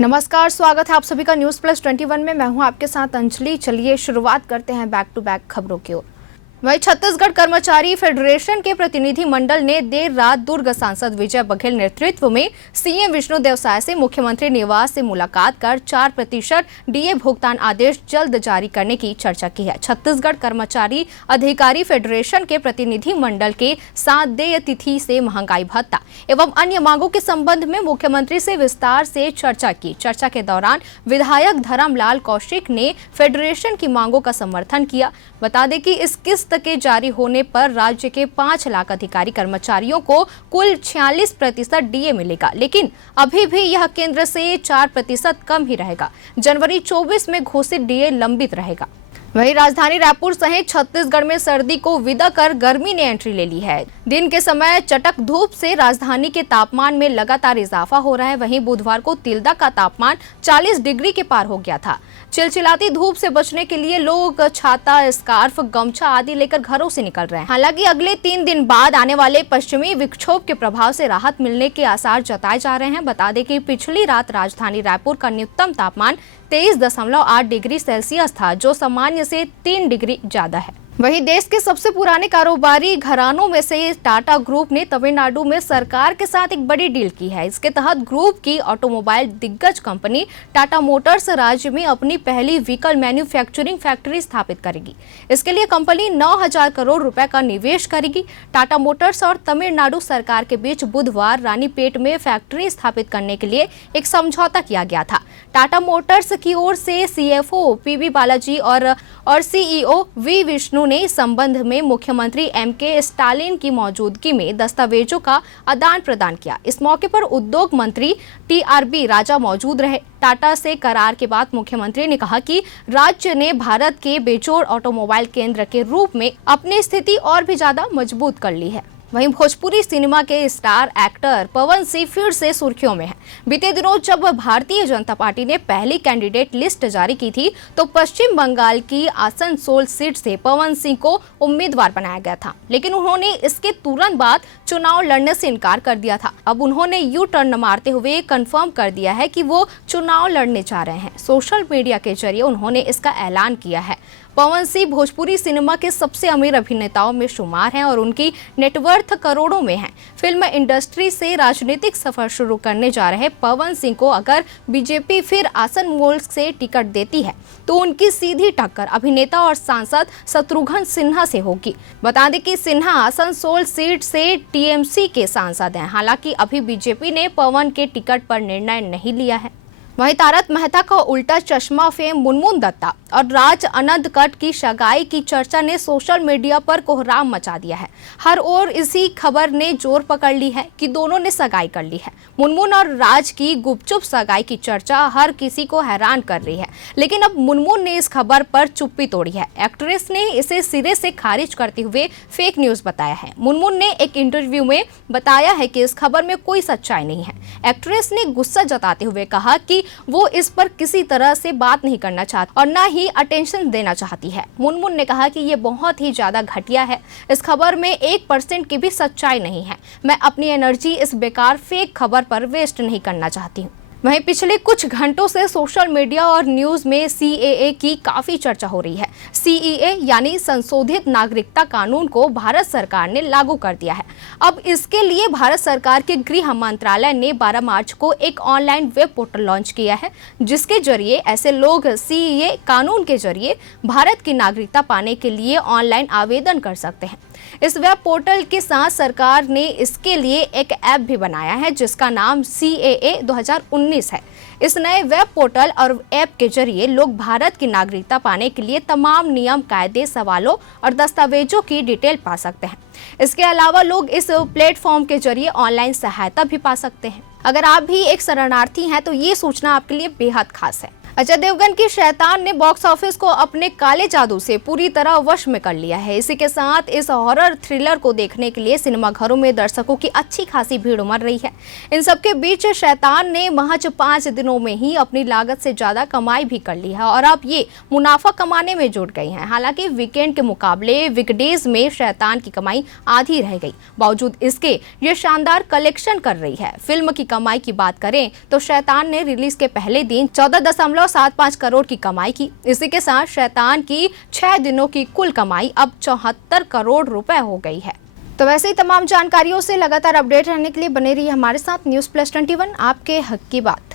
नमस्कार, स्वागत है आप सभी का न्यूज प्लस 21 में। मैं हूं आपके साथ अंजलि। चलिए शुरुआत करते हैं बैक टू बैक खबरों की ओर। वहीं छत्तीसगढ़ कर्मचारी फेडरेशन के प्रतिनिधि मंडल ने देर रात दुर्ग सांसद विजय बघेल नेतृत्व में सीएम विष्णुदेव साय से मुख्यमंत्री निवास से मुलाकात कर 4% डीए भुगतान आदेश जल्द जारी करने की चर्चा की है। छत्तीसगढ़ कर्मचारी अधिकारी फेडरेशन के प्रतिनिधि मंडल के साथ देय तिथि से महंगाई भत्ता एवं अन्य मांगों के संबंध में मुख्यमंत्री से विस्तार से चर्चा की। चर्चा के दौरान विधायक धर्मलाल कौशिक ने फेडरेशन की मांगों का समर्थन किया। बता दें कि इस किस्त के जारी होने पर राज्य के 5 लाख अधिकारी कर्मचारियों को कुल 46% डीए मिलेगा, लेकिन अभी भी यह केंद्र से 4% कम ही रहेगा। जनवरी 24 में घोषित डीए लंबित रहेगा। वहीं राजधानी रायपुर सहित छत्तीसगढ़ में सर्दी को विदा कर गर्मी ने एंट्री ले ली है। दिन के समय चटक धूप से राजधानी के तापमान में लगातार इजाफा हो रहा है। वहीं बुधवार को तिल्दा का तापमान 40 डिग्री के पार हो गया था। चिलचिलाती धूप से बचने के लिए लोग छाता, स्कार्फ, गमछा आदि लेकर घरों से निकल रहे हैं। हालांकि अगले 3 दिन बाद आने वाले पश्चिमी विक्षोभ के प्रभाव से राहत मिलने के आसार जताए जा रहे हैं। बता दें कि पिछली रात राजधानी रायपुर का न्यूनतम तापमान 23.8 डिग्री सेल्सियस था, जो सामान्य से 3 डिग्री ज्यादा है। वहीं देश के सबसे पुराने कारोबारी घरानों में से टाटा ग्रुप ने तमिलनाडु में सरकार के साथ एक बड़ी डील की है। इसके तहत ग्रुप की ऑटोमोबाइल दिग्गज कंपनी टाटा मोटर्स राज्य में अपनी पहली व्हीकल मैन्युफैक्चरिंग फैक्ट्री स्थापित करेगी। इसके लिए कंपनी 9,000 करोड़ रुपए का निवेश करेगी। टाटा मोटर्स और तमिलनाडु सरकार के बीच बुधवार रानीपेट में फैक्ट्री स्थापित करने के लिए एक समझौता किया गया था। टाटा मोटर्स की ओर से सीएफओ पीबी बालाजी और सीईओ वी विष्णु ने इस संबंध में मुख्यमंत्री एमके स्टालिन की मौजूदगी में दस्तावेजों का आदान प्रदान किया। इस मौके पर उद्योग मंत्री टीआरबी राजा मौजूद रहे। टाटा से करार के बाद मुख्यमंत्री ने कहा कि राज्य ने भारत के बेजोड़ ऑटोमोबाइल केंद्र के रूप में अपनी स्थिति और भी ज्यादा मजबूत कर ली है। वहीं भोजपुरी सिनेमा के स्टार एक्टर पवन सिंह फिर से सुर्खियों में हैं। बीते दिनों जब भारतीय जनता पार्टी ने पहली कैंडिडेट लिस्ट जारी की थी, तो पश्चिम बंगाल की आसनसोल सीट से पवन सिंह को उम्मीदवार बनाया गया था, लेकिन उन्होंने इसके तुरंत बाद चुनाव लड़ने से इनकार कर दिया था। अब उन्होंने यू टर्न मारते हुए कंफर्म कर दिया है कि वो चुनाव लड़ने जा रहे हैं। सोशल मीडिया के जरिए उन्होंने इसका ऐलान किया है। पवन सिंह भोजपुरी सिनेमा के सबसे अमीर अभिनेताओं में शुमार हैं और उनकी नेटवर्थ करोड़ों में है। फिल्म इंडस्ट्री से राजनीतिक सफर शुरू करने जा रहे पवन सिंह को अगर बीजेपी फिर आसनसोल से टिकट देती है, तो उनकी सीधी टक्कर अभिनेता और सांसद शत्रुघ्न सिन्हा से होगी। बता दें कि सिन्हा आसनसोल सीट से टीएमसी के सांसद हैं। हालांकि अभी बीजेपी ने पवन के टिकट पर निर्णय नहीं लिया है। वहीं तारक मेहता का उल्टा चश्मा फेम मुनमुन दत्ता और राज अनंतकट की सगाई की चर्चा ने सोशल मीडिया पर कोहराम मचा दिया है। हर ओर इसी खबर ने जोर पकड़ ली है कि दोनों ने सगाई कर ली है। मुनमुन और राज की गुपचुप सगाई की चर्चा हर किसी को हैरान कर रही है, लेकिन अब मुनमुन ने इस खबर पर चुप्पी तोड़ी है। एक्ट्रेस ने इसे सिरे से खारिज करते हुए फेक न्यूज बताया है। मुनमुन ने एक इंटरव्यू में बताया है कि इस खबर में कोई सच्चाई नहीं है। एक्ट्रेस ने गुस्सा जताते हुए कहा कि वो इस पर किसी तरह से बात नहीं करना चाहती और न ही अटेंशन देना चाहती है। मुनमुन ने कहा कि ये बहुत ही ज्यादा घटिया है। इस खबर में 1% की भी सच्चाई नहीं है। मैं अपनी एनर्जी इस बेकार फेक खबर पर वेस्ट नहीं करना चाहती हूँ। वहीं पिछले कुछ घंटों से सोशल मीडिया और न्यूज में सीएए की काफी चर्चा हो रही है। सीएए यानी संशोधित नागरिकता कानून को भारत सरकार ने लागू कर दिया है। अब इसके लिए भारत सरकार के गृह मंत्रालय ने 12 मार्च को एक ऑनलाइन वेब पोर्टल लॉन्च किया है, जिसके जरिए ऐसे लोग सीएए कानून के जरिए भारत की नागरिकता पाने के लिए ऑनलाइन आवेदन कर सकते हैं। इस वेब पोर्टल के साथ सरकार ने इसके लिए एक ऐप भी बनाया है, जिसका नाम सीएए 2019 है। इस नए वेब पोर्टल और ऐप के जरिए लोग भारत की नागरिकता पाने के लिए तमाम नियम, कायदे, सवालों और दस्तावेजों की डिटेल पा सकते हैं। इसके अलावा लोग इस प्लेटफॉर्म के जरिए ऑनलाइन सहायता भी पा सकते हैं। अगर आप भी एक शरणार्थी हैं, तो ये सूचना आपके लिए बेहद खास है। अजय देवगन की शैतान ने बॉक्स ऑफिस को अपने काले जादू से पूरी तरह वश में कर लिया है। इसी के साथ इस हॉरर थ्रिलर को देखने के लिए सिनेमाघरों में दर्शकों की अच्छी खासी भीड़ उमड़ रही है। इन सबके बीच शैतान ने महज 5 दिनों में ही अपनी लागत से ज्यादा कमाई भी कर ली है और अब ये मुनाफा कमाने में जुट गई है। हालांकि वीकेंड के मुकाबले वीकडेज में शैतान की कमाई आधी रह गई। बावजूद इसके ये शानदार कलेक्शन कर रही है। फिल्म की कमाई की बात करें तो शैतान ने रिलीज के पहले दिन 14.75 करोड़ की कमाई की। इसी के साथ शैतान की 6 दिनों की कुल कमाई अब 74 करोड़ रुपए हो गई है। तो वैसे ही तमाम जानकारियों से लगातार अपडेट रहने के लिए बने रहिए हमारे साथ। न्यूज़ प्लस 21 आपके हक की बात।